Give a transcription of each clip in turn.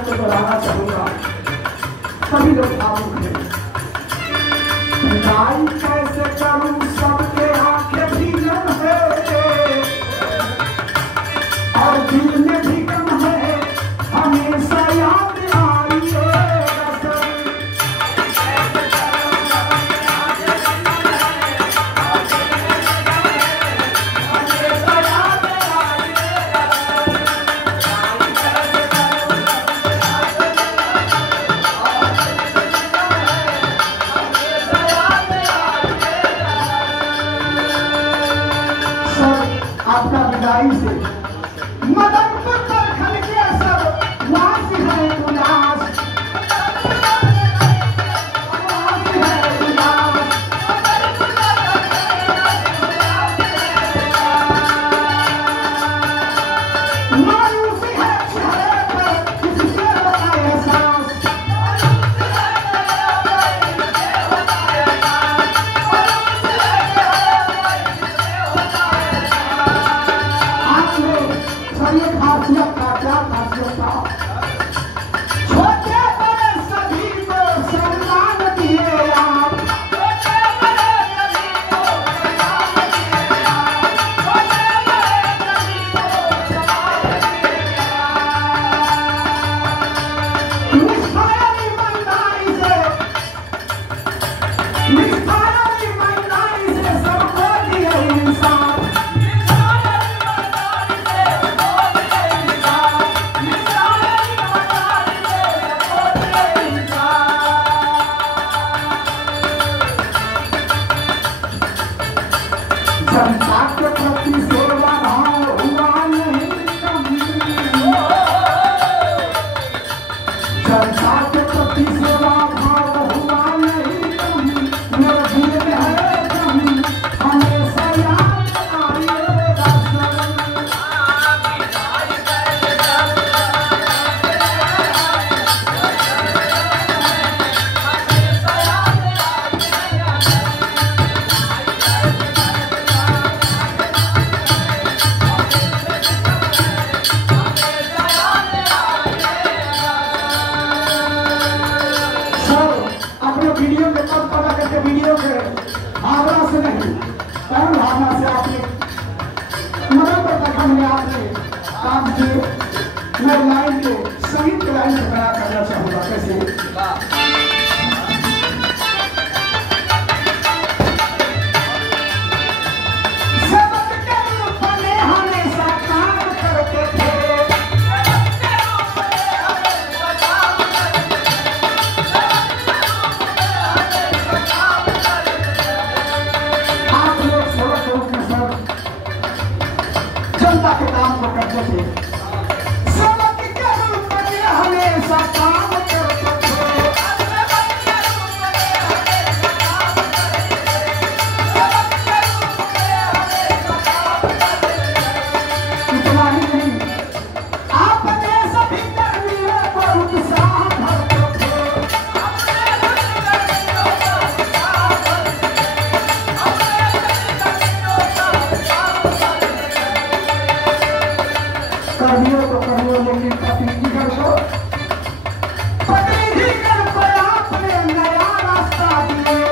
को दोहराना चाहूंगा। सभी लोग भावुक हैं। गाय कैसे करूं सबके आंखें भी नम है और दिल में भी गम है, हमेशा याद आई है आपका विदाई से मदन पुत्र खल के सब वास है उदास, वास है उदास। मायूसी है चेहरे पर किससे होता एहसास, खासियत का क्या खासियत था, छोटे बड़े सभी को सम्मान दिए आप, छोटे बड़े सभी को सम्मान दिए आप, छोटे बड़े सभी को सम्मान दिए आप। निष्ठावान ईमानदारी से सबको दिए इंसाफ, जनता के प्रति सेवा भाव हुआ नहीं कभी, जनता के प्रति सेवा भाव हुआ नहीं कभी, मेरे दिल में है कभी, हमेशा याद आएगा वीडियो के तब पता करके वीडियो के भावना से नहीं, कौन भावना से आपने मदन तक हमने आपने काम किए। मैं लाइन को संगीत के लाइन से बयान करना चाहूंगा। कैसे जनता के काम को करते थे, सेवक के रूप में हमेशा काम करते थे, इतना ही नहीं आपने सभी कर्मियों को उत्साह भरते थे, कर्मियों को कर्मियों लेकिन प्रतिनिधिगण को आपने नया रास्ता दिए,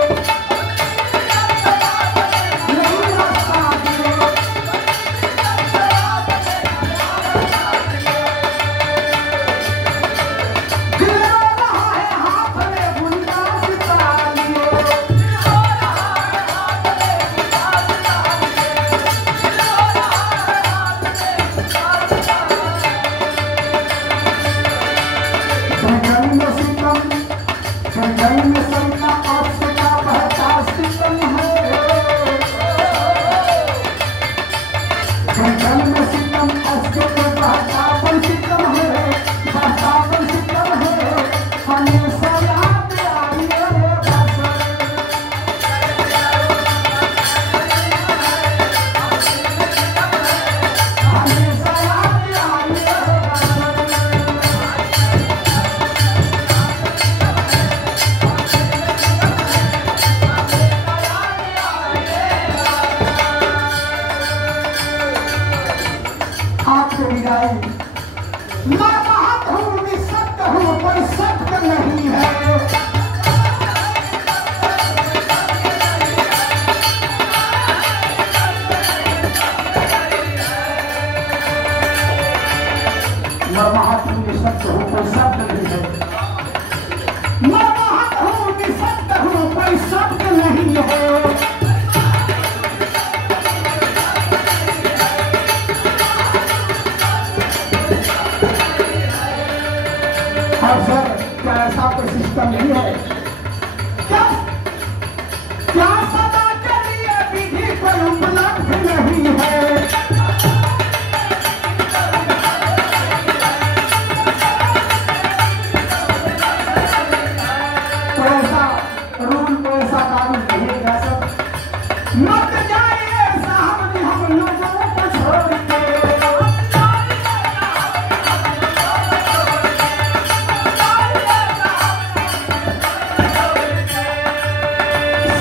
नई रास्ता दिए, दिल रो रहा है हाथ में बुनका सितारा लिए, जंगल में सरिता आपसे का बहता सितम है, जंगल में सितम आपसे का बहता सितम है, बहता सितम है, है। क्या क्या सदा के लिए विधि कोई उपलब्ध नहीं है। तो ऐसा रूल को ऐसा कानून कहिएगा सब मत जाइए साहब जी हम लोगों को छोड़ के।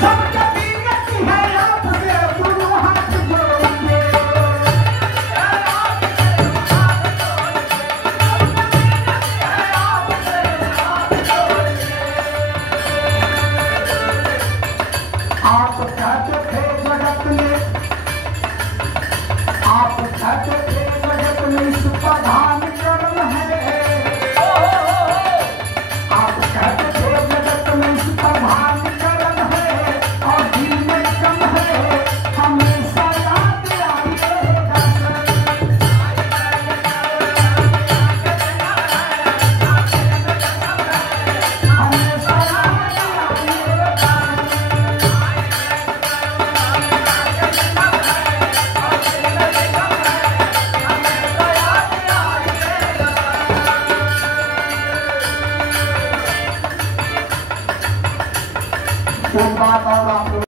सबके विनती है आपसे दोनों हाथ जोड़ के। आप कहते थे जगत में, आप कहते